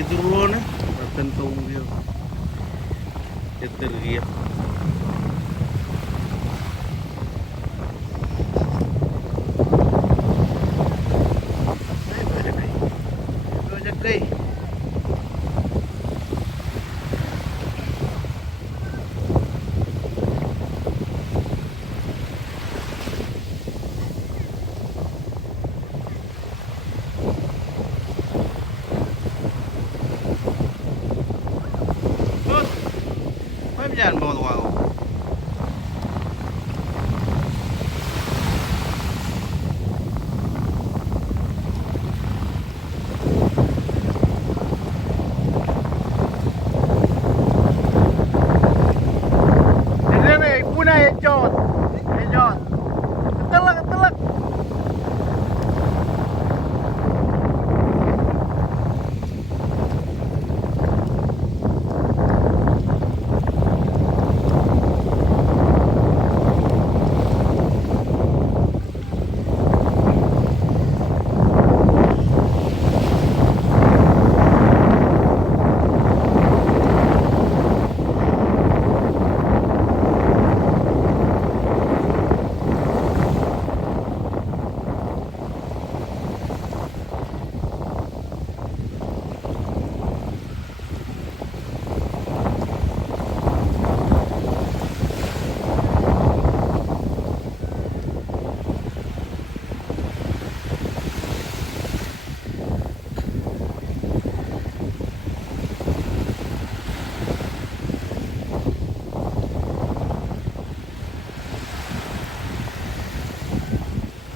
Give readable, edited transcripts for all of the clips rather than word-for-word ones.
Idrone tertentu dia. Dia. Jangan bawa-bawa. Ini punah hijau. Ketelak.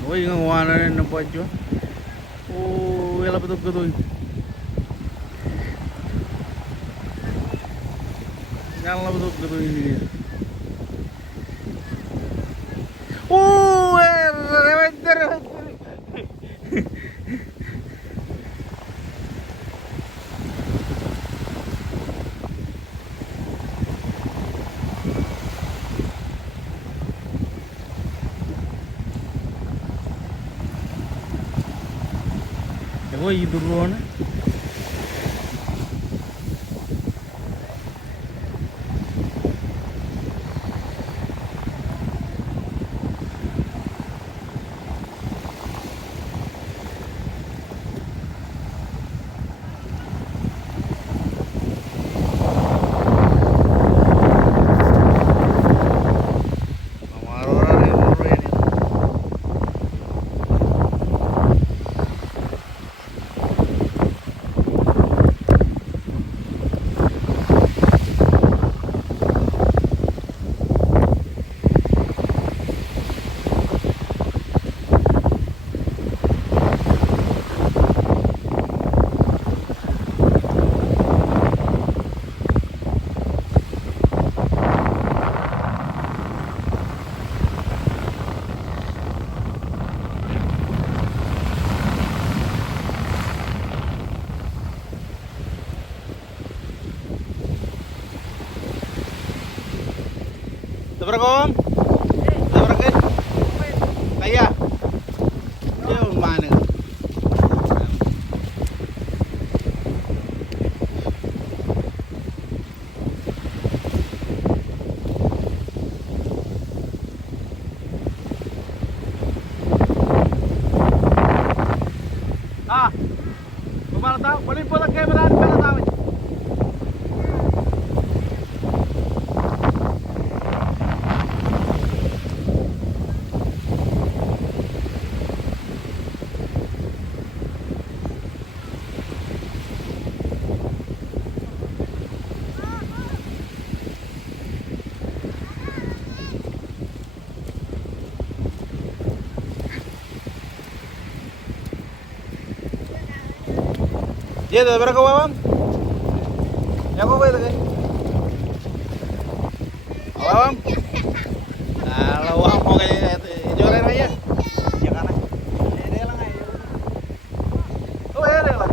Oh, yung wana na ng badyo. Oh, wala pa ito. Yan lang pa ito ini. Oh, reventer. Oh, idrone. Assalamualaikum. Assalamualaikum. Kaya. Dia mana? Ah. Kemana tahu? Boleh pulang kamera mana tahu? Iya, dah berapa bang? Yang apa itu kan? Bang? Kalau bang mau kayak jualan aja. Ya kan? Ada lah nggak? Oh ada lah.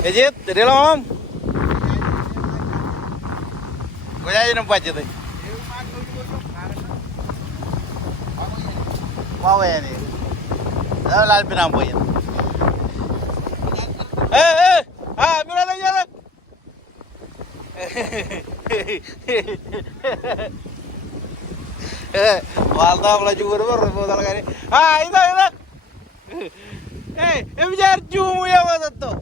Ejit, jadi lo om. Gue aja nampak aja tuh. Wow ya nih. Lalu lalu pinampuin. Mira la jalan. Mantap lah juga botol kali. Itu. Biar cuma ya waktu itu.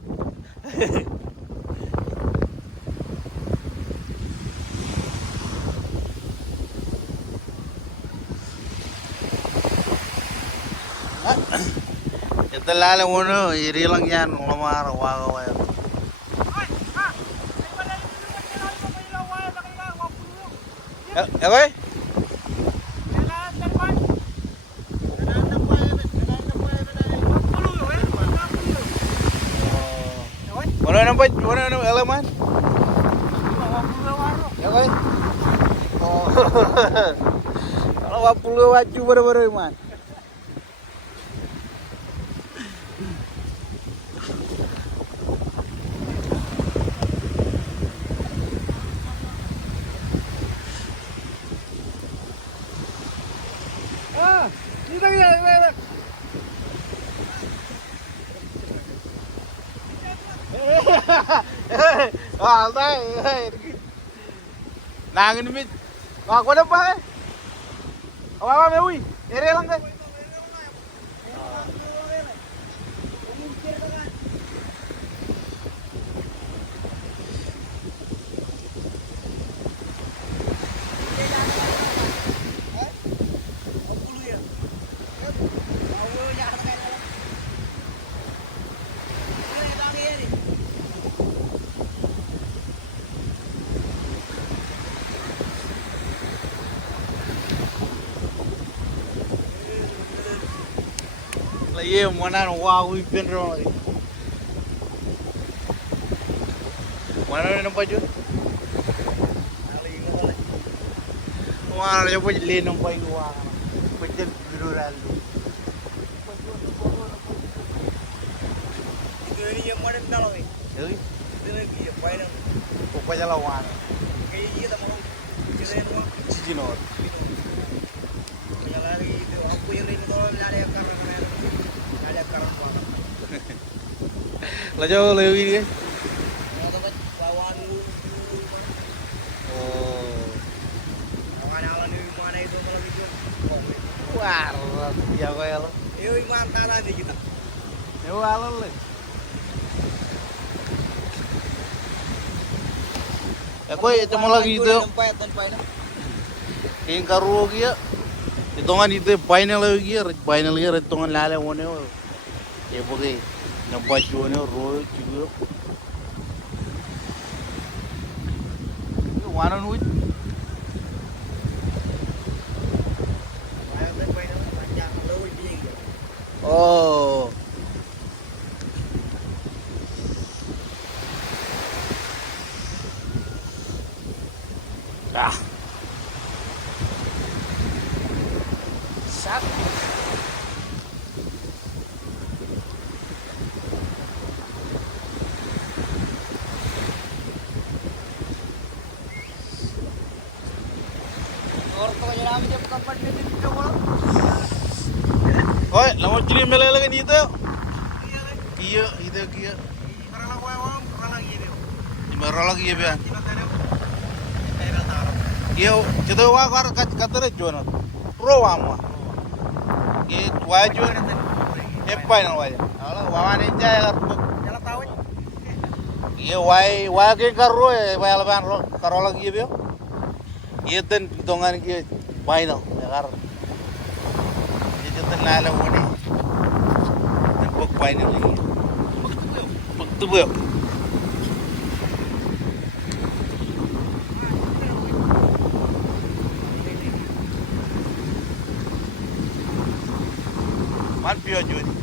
Ito lala uno, iri lang yan, lumar, waga. Okay? Mana elemen? Okay? Oh. Kalau 20 waju baru-baru man. Dito ka. Altai. Nangin mit. Ako na pa eh. Awa me uy. Ere lang kay. Iya, mana wow ikan ro. Mana nampak jo? Mana jo pun le nampak gua. Pecel birural. Ini yang mana dalam ni? Ini dia paina. Pokoknya lawan. Kayak gitu mau. Kirain mau. Cijinor. Yang lari itu aku yang ini kalau lari karena Lajo lewi ke? Oh. Awan-awan di mana itu kalau gitu? Wah, ya kau lo. Yo mantan aja kita. Yo alon le. Aku cuma lagi itu. Yang karu lagi ya. Hitungan itu final lagi ya, final lagi hitungan lala one. Ya boleh. Nampak cuane roy juga. Mana nuit? Oh. Sat. Oi, lawan jadi meleleh lagi itu. Kia, itu kia. Marah lagi ya biar. Iya, kita wakar katanya jualan. Pro ama. Gitu waju. Apa yang wajah? Kalau wawan aja ya jalan tahu. Iya, wai ke karo ya, wai leban karo lagi ya biar. Iya ten hitungan kia final ya kar. Itu ten lala wani. Tempok final lagi. Betul bu. Man pio jodi.